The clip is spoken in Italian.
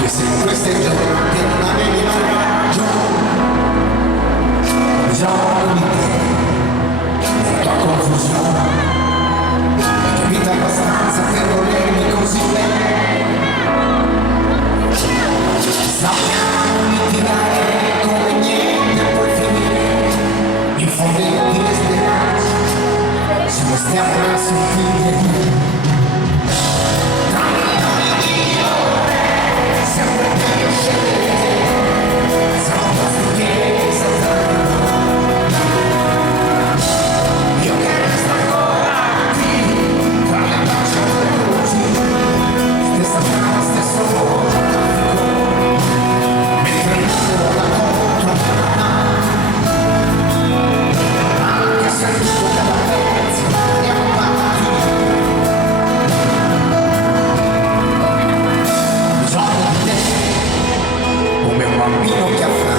che se in queste giornate non avevi coraggio, ho bisogno di te, della tua confusione, hai capito abbastanza per volermi così bene. Sappiamo litigare come niente poi finire in fondo di speranza, se non stiamo a sentire sempre meglio scegliere, siamo posti che saltano. Io che resto ancora qui, tra le braccia e le luci, stessa cama, stesso voto, mentre io la contromano, anche se il tuo della pezza andiamo avanti. Ho bisogno di te, come un bambino che ha